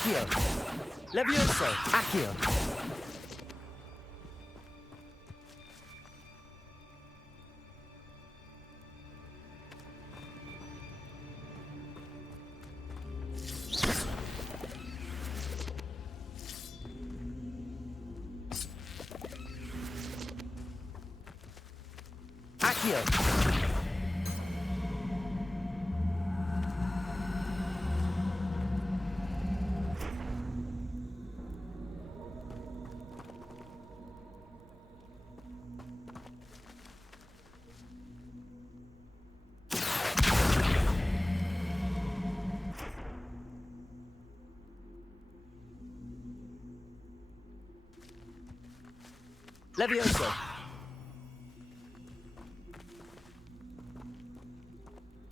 Accio. Levioso. Accio. Accio. Levioso.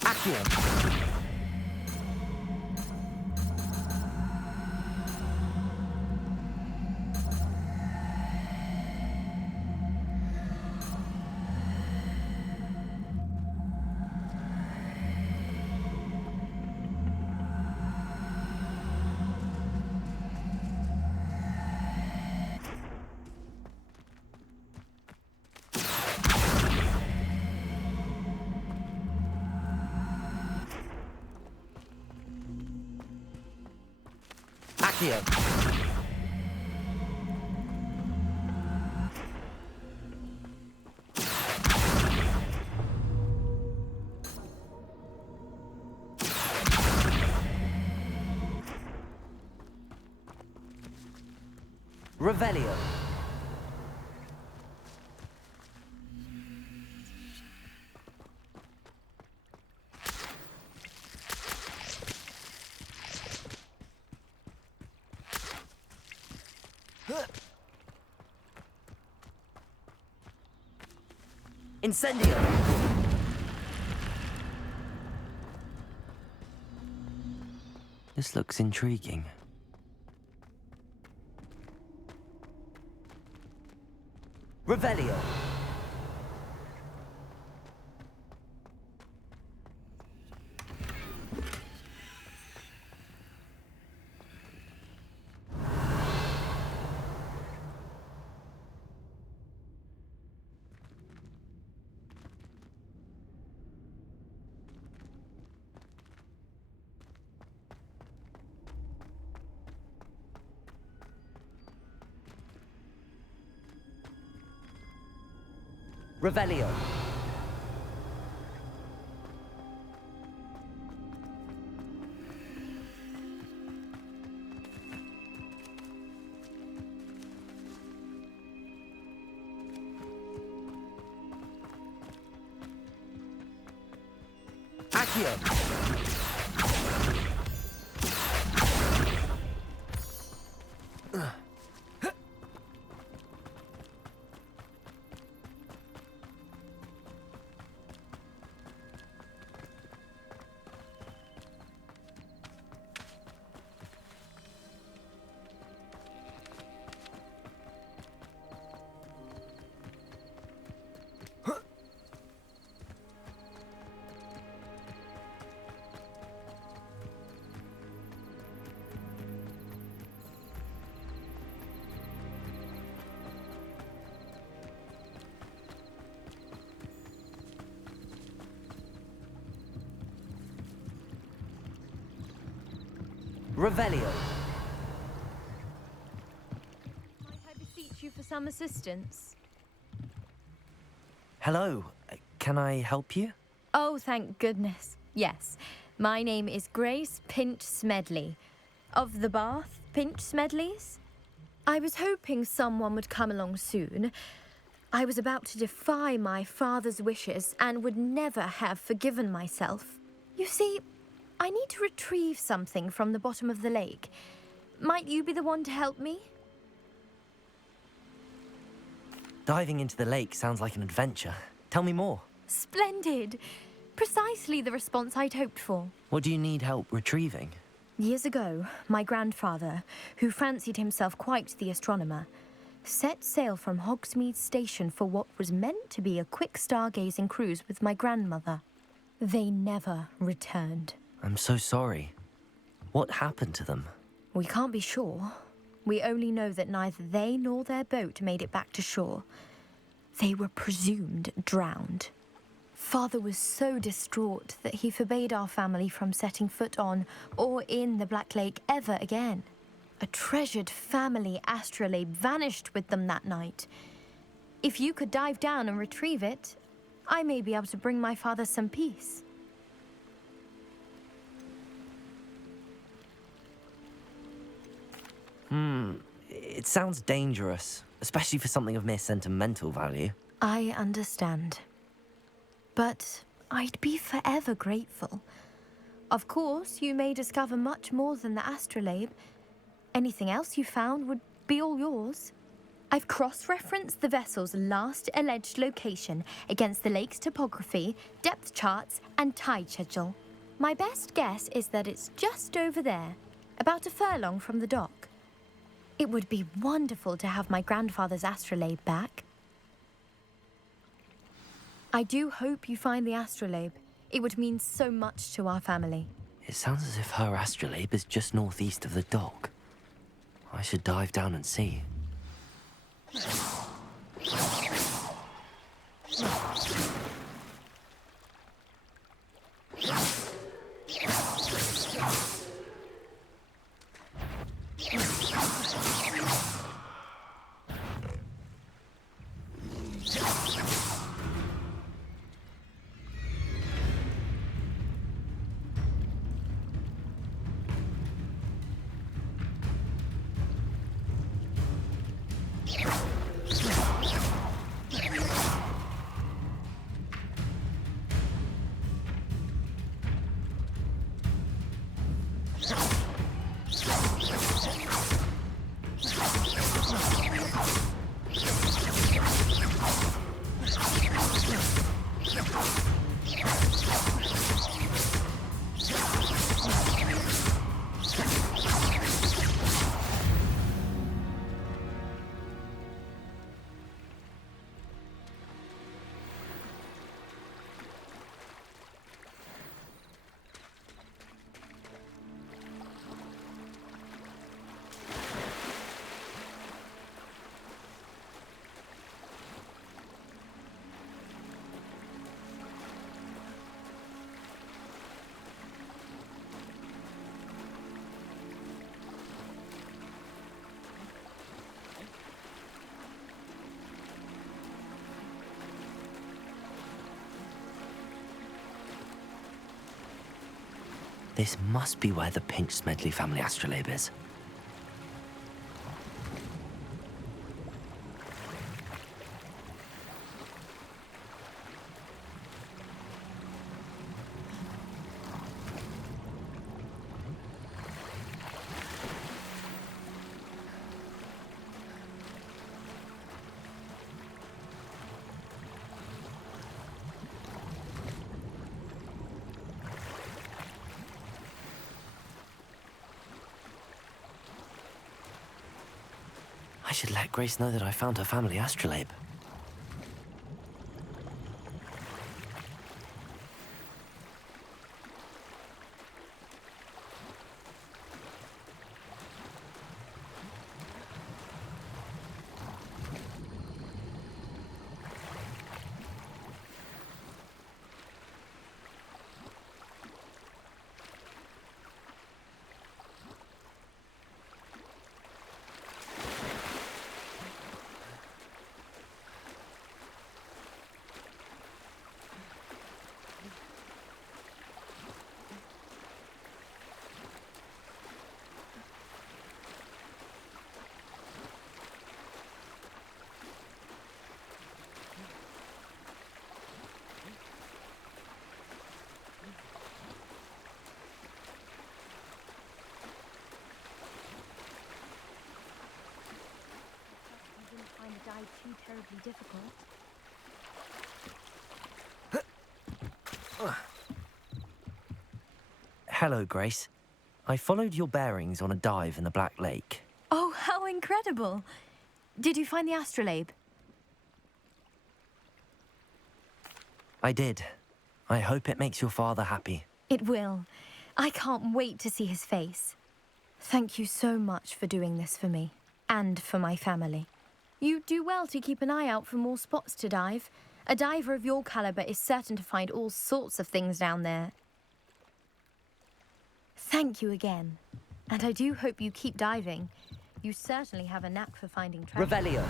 Accio. Accio. Revelio. Incendio. This looks intriguing. Revelio. Revelio. Accio. Revelio. Might I beseech you for some assistance? Hello, can I help you? Oh, thank goodness. Yes. My name is Grace Pinch Smedley. Of the Bath Pinch Smedleys? I was hoping someone would come along soon. I was about to defy my father's wishes and would never have forgiven myself. You see, I need to retrieve something from the bottom of the lake. Might you be the one to help me? Diving into the lake sounds like an adventure. Tell me more. Splendid! Precisely the response I'd hoped for. What do you need help retrieving? Years ago, my grandfather, who fancied himself quite the astronomer, set sail from Hogsmeade Station for what was meant to be a quick stargazing cruise with my grandmother. They never returned. I'm so sorry. What happened to them? We can't be sure. We only know that neither they nor their boat made it back to shore. They were presumed drowned. Father was so distraught that he forbade our family from setting foot on or in the Black Lake ever again. A treasured family astrolabe vanished with them that night. If you could dive down and retrieve it, I may be able to bring my father some peace. It sounds dangerous, especially for something of mere sentimental value. I understand. But I'd be forever grateful. Of course, you may discover much more than the astrolabe. Anything else you found would be all yours. I've cross-referenced the vessel's last alleged location against the lake's topography, depth charts, and tide schedule. My best guess is that it's just over there, about a furlong from the dock. It would be wonderful to have my grandfather's astrolabe back. I do hope you find the astrolabe. It would mean so much to our family. It sounds as if her astrolabe is just northeast of the dock. I should dive down and see. This must be where the Pinch Smedley family astrolabe is. I should let Grace know that I found her family astrolabe. Too terribly difficult. Hello, Grace. I followed your bearings on a dive in the Black Lake. Oh, how incredible! Did you find the astrolabe? I did. I hope it makes your father happy. It will. I can't wait to see his face. Thank you so much for doing this for me, and for my family. You do well to keep an eye out for more spots to dive. A diver of your caliber is certain to find all sorts of things down there. Thank you again. And I do hope you keep diving. You certainly have a knack for finding treasure. Revelio.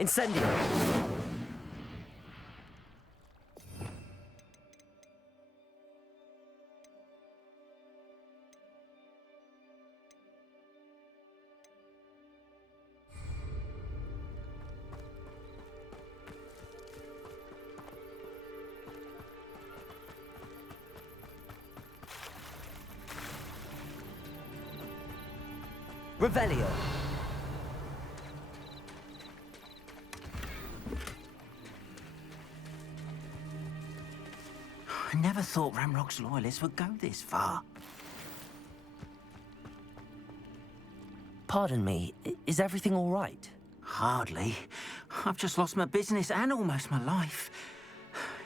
Incendio. Revelio. I never thought Ranrock's loyalists would go this far. Pardon me, is everything all right? Hardly. I've just lost my business and almost my life.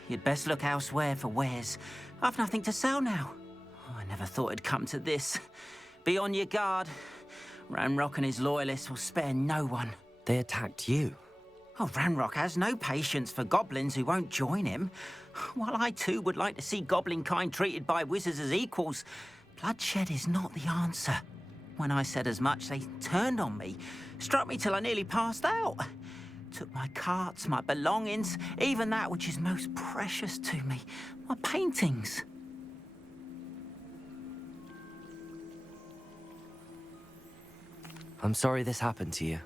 You'd best look elsewhere for wares. I've nothing to sell now. I never thought it'd come to this. Be on your guard. Ranrock and his loyalists will spare no one. They attacked you. Oh, Ranrock has no patience for goblins who won't join him. While I too would like to see goblin kind treated by wizards as equals, bloodshed is not the answer. When I said as much, they turned on me, struck me till I nearly passed out. Took my carts, my belongings, even that which is most precious to me, my paintings. I'm sorry this happened to you.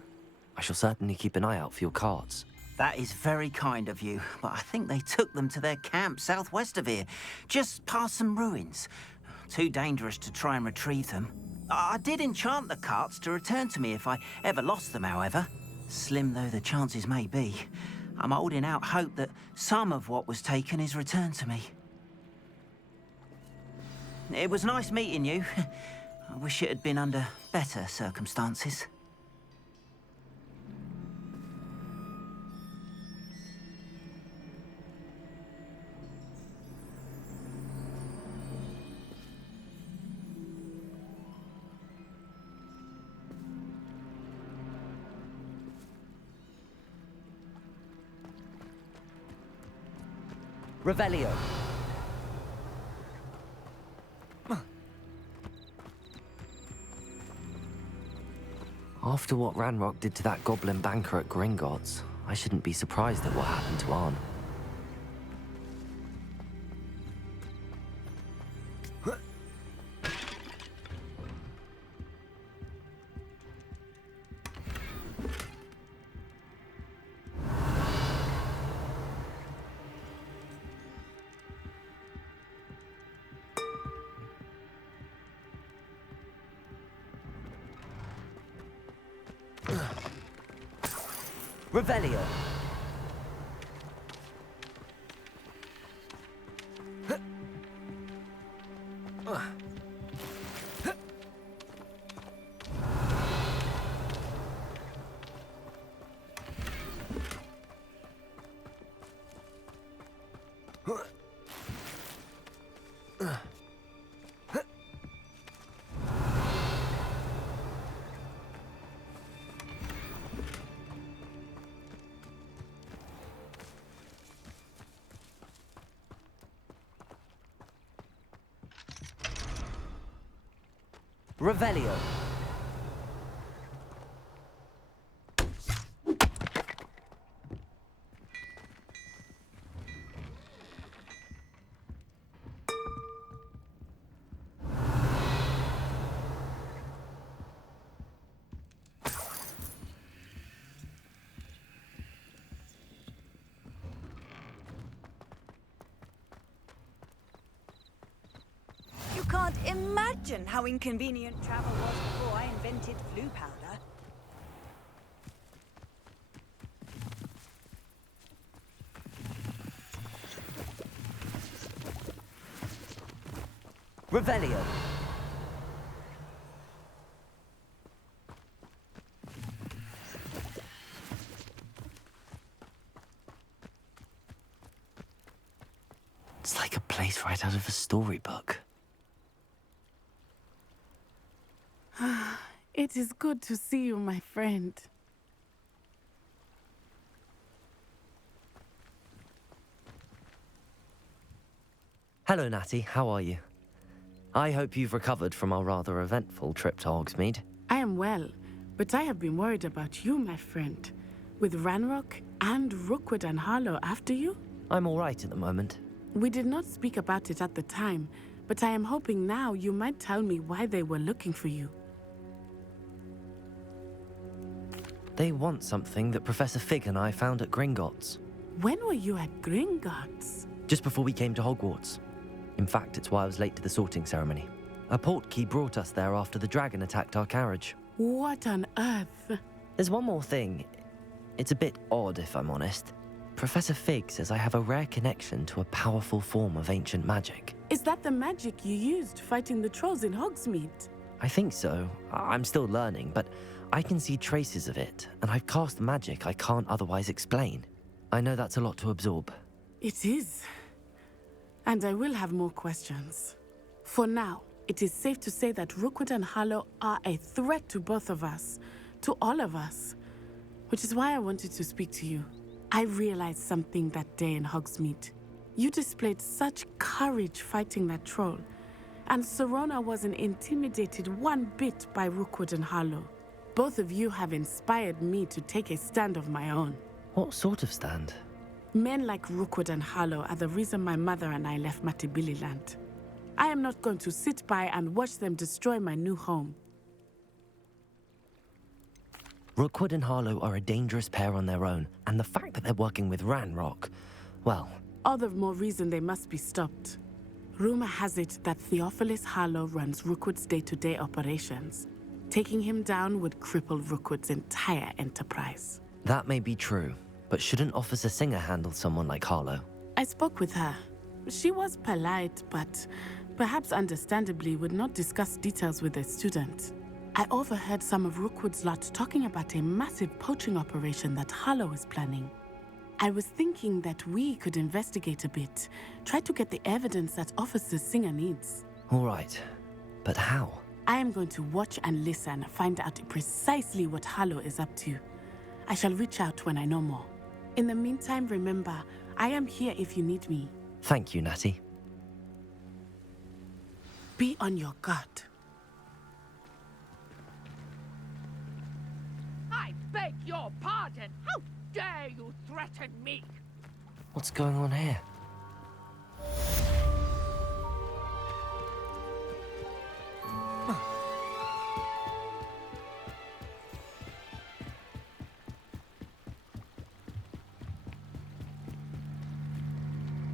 I shall certainly keep an eye out for your carts. That is very kind of you, but I think they took them to their camp southwest of here, just past some ruins. Too dangerous to try and retrieve them. I did enchant the carts to return to me if I ever lost them, however. Slim though the chances may be, I'm holding out hope that some of what was taken is returned to me. It was nice meeting you. I wish it had been under better circumstances. Revelio. After what Ranrock did to that goblin banker at Gringotts, I shouldn't be surprised at what happened to Arn. Revelio. Revelio. can't imagine how inconvenient travel was before I invented flu powder. Revelio. It's like a place right out of a storybook. It is good to see you, my friend. Hello, Natty. How are you? I hope you've recovered from our rather eventful trip to Hogsmeade. I am well, but I have been worried about you, my friend. With Ranrock and Rookwood and Harlow after you? I'm all right at the moment. We did not speak about it at the time, but I am hoping now you might tell me why they were looking for you. They want something that Professor Fig and I found at Gringotts. When were you at Gringotts? Just before we came to Hogwarts. In fact, it's why I was late to the sorting ceremony. A portkey brought us there after the dragon attacked our carriage. What on earth? There's one more thing. It's a bit odd, if I'm honest. Professor Fig says I have a rare connection to a powerful form of ancient magic. Is that the magic you used fighting the trolls in Hogsmeade? I think so. I'm still learning, but I can see traces of it, and I've cast magic I can't otherwise explain. I know that's a lot to absorb. It is. And I will have more questions. For now, it is safe to say that Rookwood and Harlow are a threat to both of us, to all of us. Which is why I wanted to speak to you. I realized something that day in Hogsmeade. You displayed such courage fighting that troll, and Serona wasn't intimidated one bit by Rookwood and Harlow. Both of you have inspired me to take a stand of my own. What sort of stand? Men like Rookwood and Harlow are the reason my mother and I left Matibililand. I am not going to sit by and watch them destroy my new home. Rookwood and Harlow are a dangerous pair on their own, and the fact that they're working with Ranrock, well... All the more reason they must be stopped. Rumor has it that Theophilus Harlow runs Rookwood's day-to-day operations. Taking him down would cripple Rookwood's entire enterprise. That may be true, but shouldn't Officer Singer handle someone like Harlow? I spoke with her. She was polite, but perhaps understandably would not discuss details with a student. I overheard some of Rookwood's lot talking about a massive poaching operation that Harlow is planning. I was thinking that we could investigate a bit, try to get the evidence that Officer Singer needs. All right, but how? I am going to watch and listen, find out precisely what Harlow is up to. I shall reach out when I know more. In the meantime, remember, I am here if you need me. Thank you, Natty. Be on your guard. I beg your pardon. How dare you threaten me? What's going on here?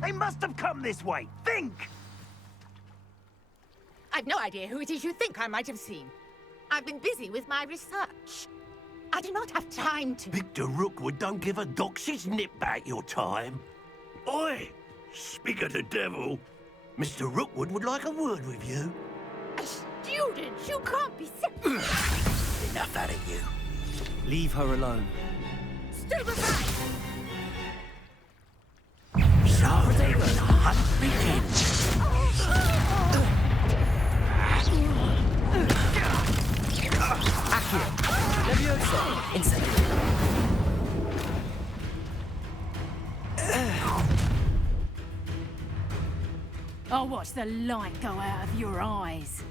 They must have come this way. Think! I've no idea who it is you think I might have seen. I've been busy with my research. I do not have time to... Victor Rookwood don't give a doxy's nip back your time. Oi! Speak of the devil. Mr. Rookwood would like a word with you. A student? You can't be Enough out of you. Leave her alone. Stupefy! So, the hunt begins. Accio. Levioso. Incendio. I'll watch the light go out of your eyes.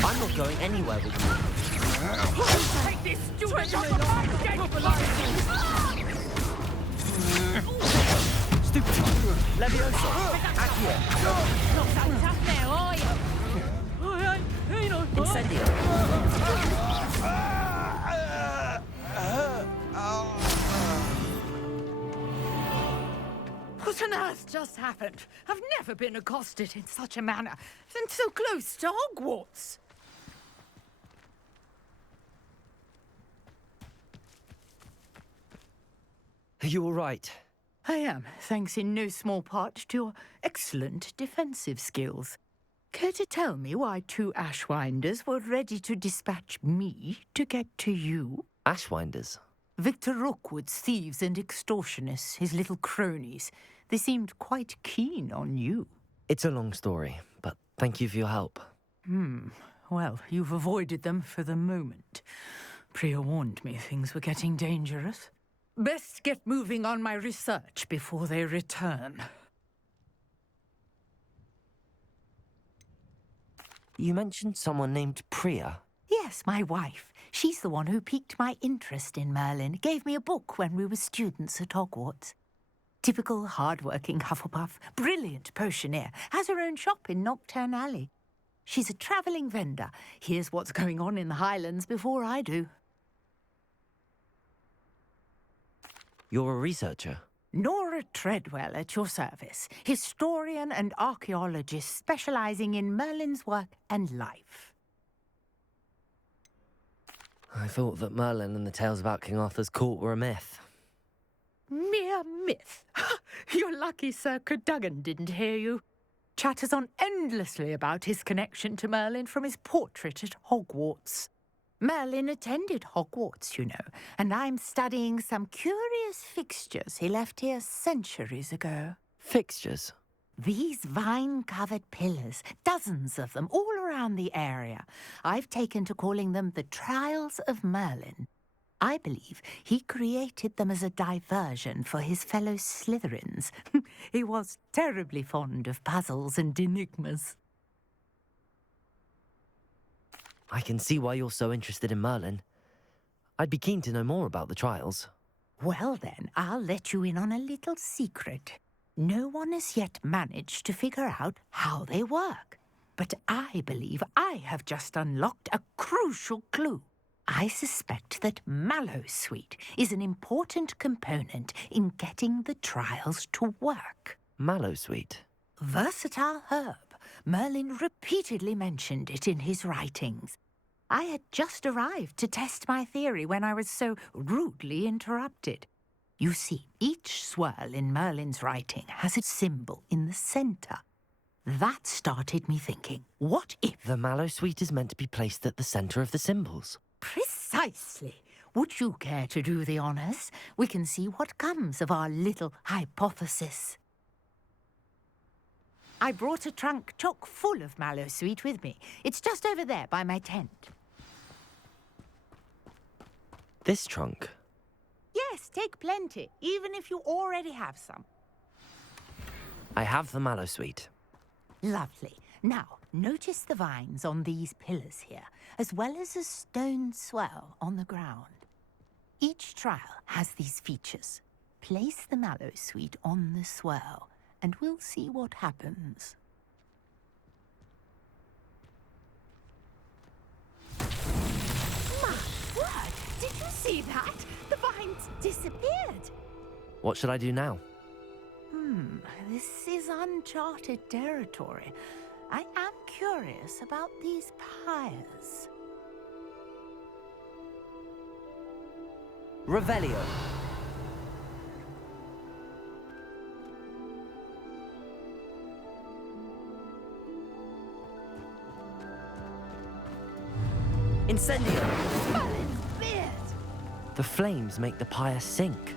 I'm not going anywhere with you. Take this student off of my dead body! Stupid. Levioso. Accio. Not so tough now, are you? I ain't Incendio. What on earth just happened? I've never been accosted in such a manner, and so close to Hogwarts. Are you all right? I am, thanks in no small part to your excellent defensive skills. Care to tell me why 2 Ashwinders were ready to dispatch me to get to you? Ashwinders? Victor Rookwood's thieves and extortionists, his little cronies. They seemed quite keen on you. It's a long story, but thank you for your help. Well, you've avoided them for the moment. Priya warned me things were getting dangerous. Best get moving on my research before they return. You mentioned someone named Priya. Yes, my wife. She's the one who piqued my interest in Merlin. Gave me a book when we were students at Hogwarts. Typical hard-working Hufflepuff, brilliant potioneer, has her own shop in Knockturn Alley. She's a travelling vendor. Hears what's going on in the Highlands before I do. You're a researcher? Nora Treadwell at your service, historian and archaeologist specialising in Merlin's work and life. I thought that Merlin and the tales about King Arthur's court were a myth. Mere myth. You're lucky Sir Cadogan didn't hear you. Chatters on endlessly about his connection to Merlin from his portrait at Hogwarts. Merlin attended Hogwarts, you know, and I'm studying some curious fixtures he left here centuries ago. Fixtures? These vine-covered pillars, dozens of them, all around the area. I've taken to calling them the Trials of Merlin. I believe he created them as a diversion for his fellow Slytherins. He was terribly fond of puzzles and enigmas. I can see why you're so interested in Merlin. I'd be keen to know more about the trials. Well then, I'll let you in on a little secret. No one has yet managed to figure out how they work. But I believe I have just unlocked a crucial clue. I suspect that Mallowsweet is an important component in getting the trials to work. Mallowsweet? Versatile herb. Merlin repeatedly mentioned it in his writings. I had just arrived to test my theory when I was so rudely interrupted. You see, each swirl in Merlin's writing has a symbol in the centre. That started me thinking, what if... The Mallowsweet is meant to be placed at the centre of the symbols. Precisely. Would you care to do the honours? We can see what comes of our little hypothesis. I brought a trunk chock full of Mallowsweet with me. It's just over there by my tent. This trunk? Yes, take plenty, even if you already have some. I have the Mallowsweet. Lovely. Now, notice the vines on these pillars here, as well as a stone swell on the ground. Each trial has these features. Place the Mallowsweet on the swell, and we'll see what happens. My word! Did you see that? The vines disappeared. What should I do now? This is uncharted territory. I am curious about these pyres. Revelio. Incendio. Merlin's beard! The flames make the pyre sink.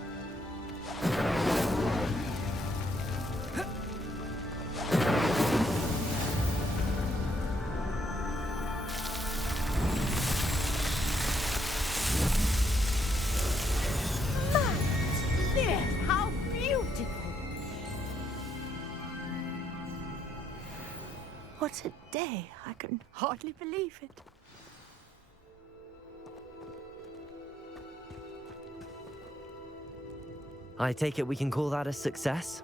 Merlin's beard! How beautiful! What a day! I can hardly believe it. I take it we can call that a success?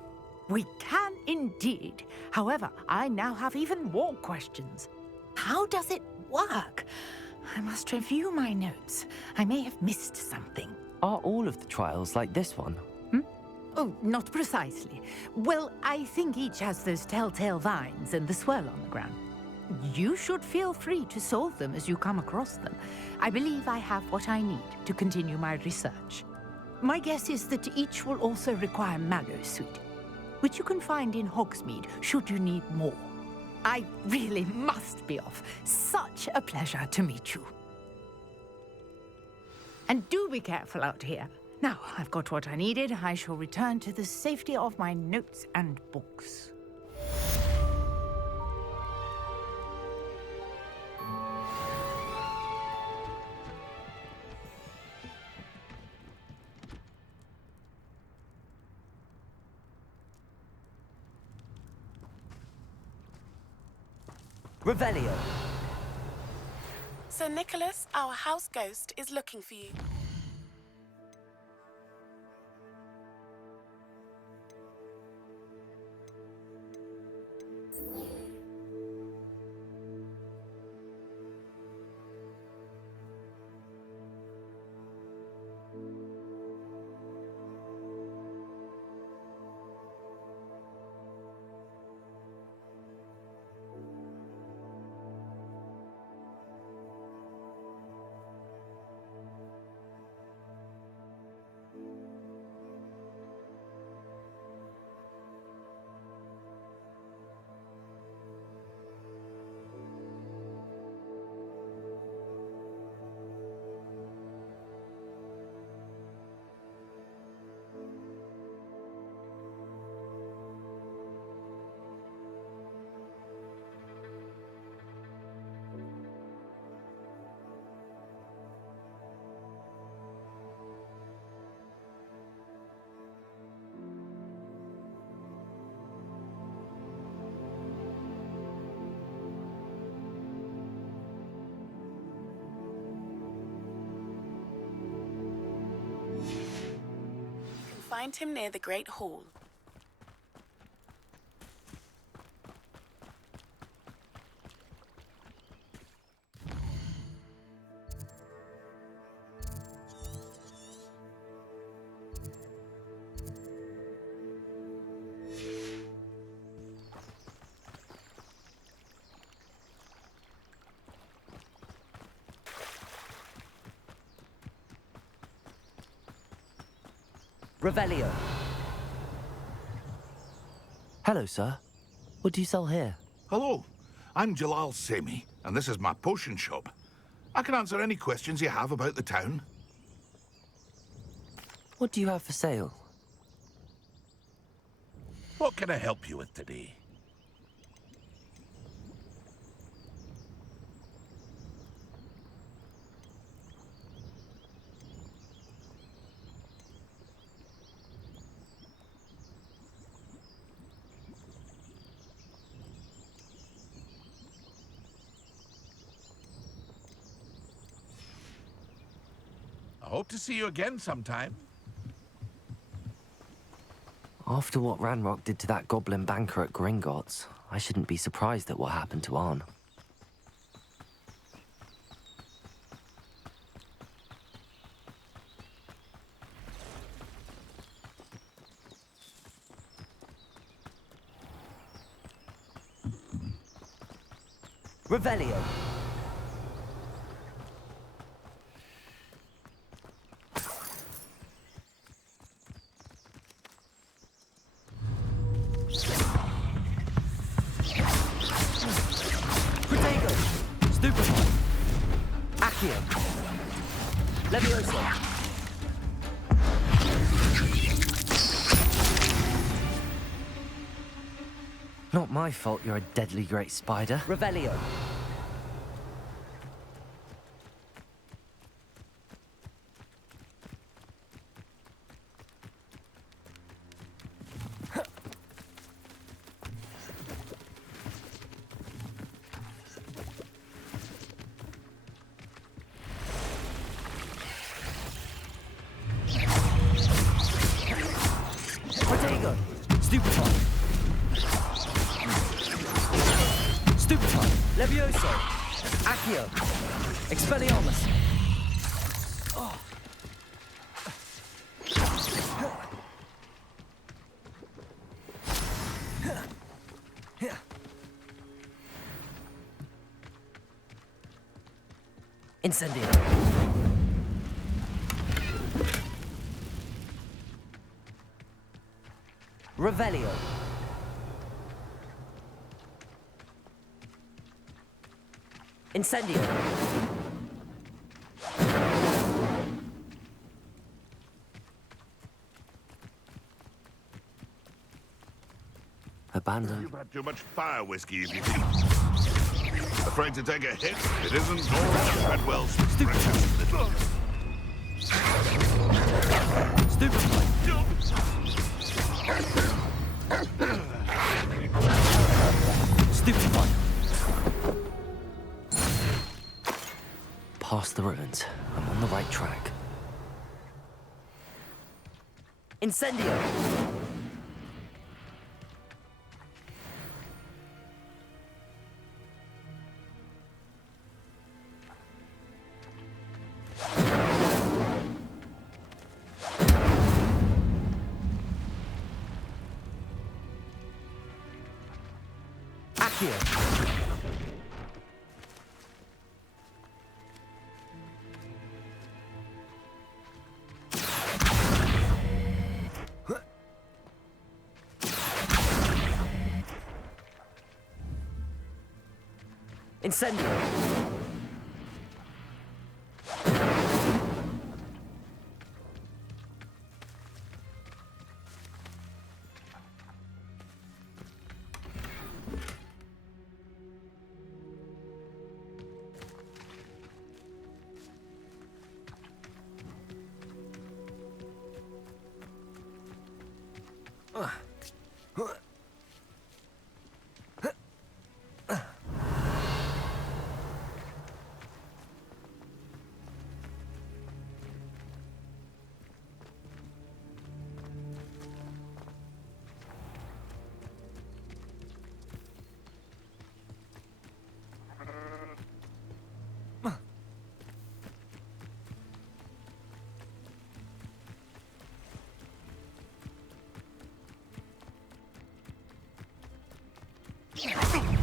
We can indeed. However, I now have even more questions. How does it work. I must review my notes. I may have missed something. Are all of the trials like this one? Oh, not precisely. Well, I think each has those telltale vines and the swirl on the ground. You should feel free to solve them as you come across them. I believe I have what I need to continue my research. My guess is that each will also require Mallow Sweet, which you can find in Hogsmeade should you need more. I really must be off. Such a pleasure to meet you. And do be careful out here. Now, I've got what I needed. I shall return to the safety of my notes and books. Revelio. Sir Nicholas, our house ghost, is looking for you. Find him near the Great Hall. Revelio. Hello, sir. What do you sell here? Hello, I'm Jalal Semi, and this is my potion shop. I can answer any questions you have about the town. What do you have for sale? What can I help you with today? I hope to see you again sometime. After what Ranrock did to that goblin banker at Gringotts, I shouldn't be surprised at what happened to Arn. Revelio. Levioso. Not my fault you're a deadly great spider. Revelio. Levioso. Accio! Expelliarmus! Incendio! Revelio! Incendio! Abandon. You've had too much fire whiskey, if you think. Afraid to take a hit? It isn't Nora Treadwell's precious little... Stupid one. Past the ruins. I'm on the right track. Incendio! Accio! Incendio!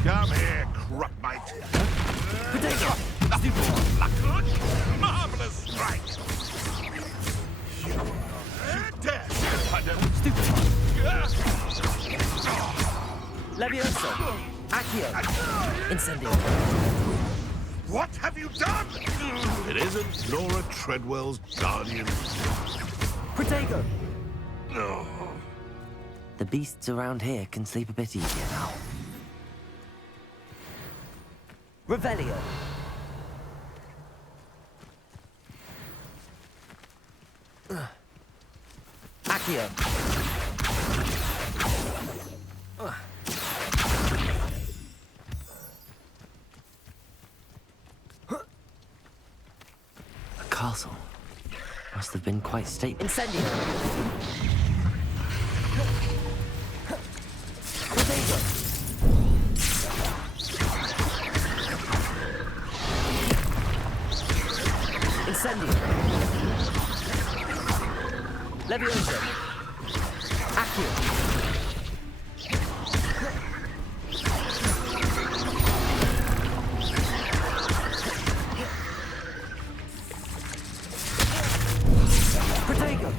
Come here, crupmate. Potato! Marvelous strike! Death! Stupid one! Levioso! Accio! Incendio! What have you done? It isn't Nora Treadwell's guardian. Protego! No. The beasts around here can sleep a bit easier now. Revelio! Accio! A castle. Must have been quite stately. Incendio! Potato! Incendio! Levioso! Accio! Protego!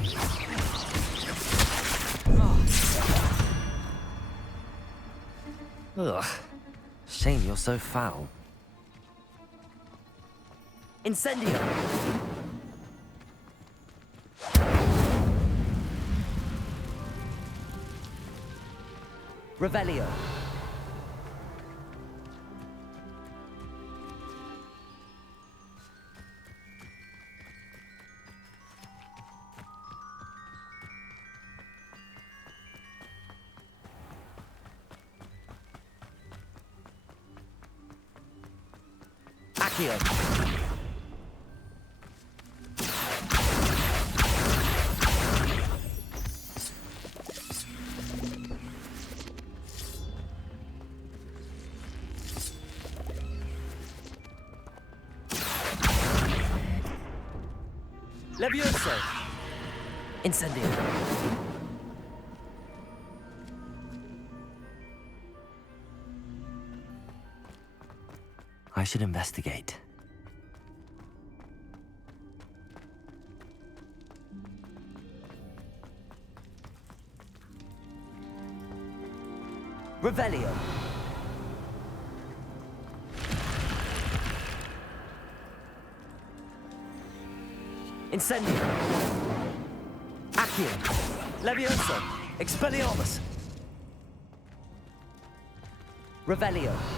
Ugh. Shame you're so foul. Incendio! Revelio! Accio! Levioso! Incendio. I should investigate. Revelio! Incendio! Accio! Levioso! Expelliarmus! Revelio!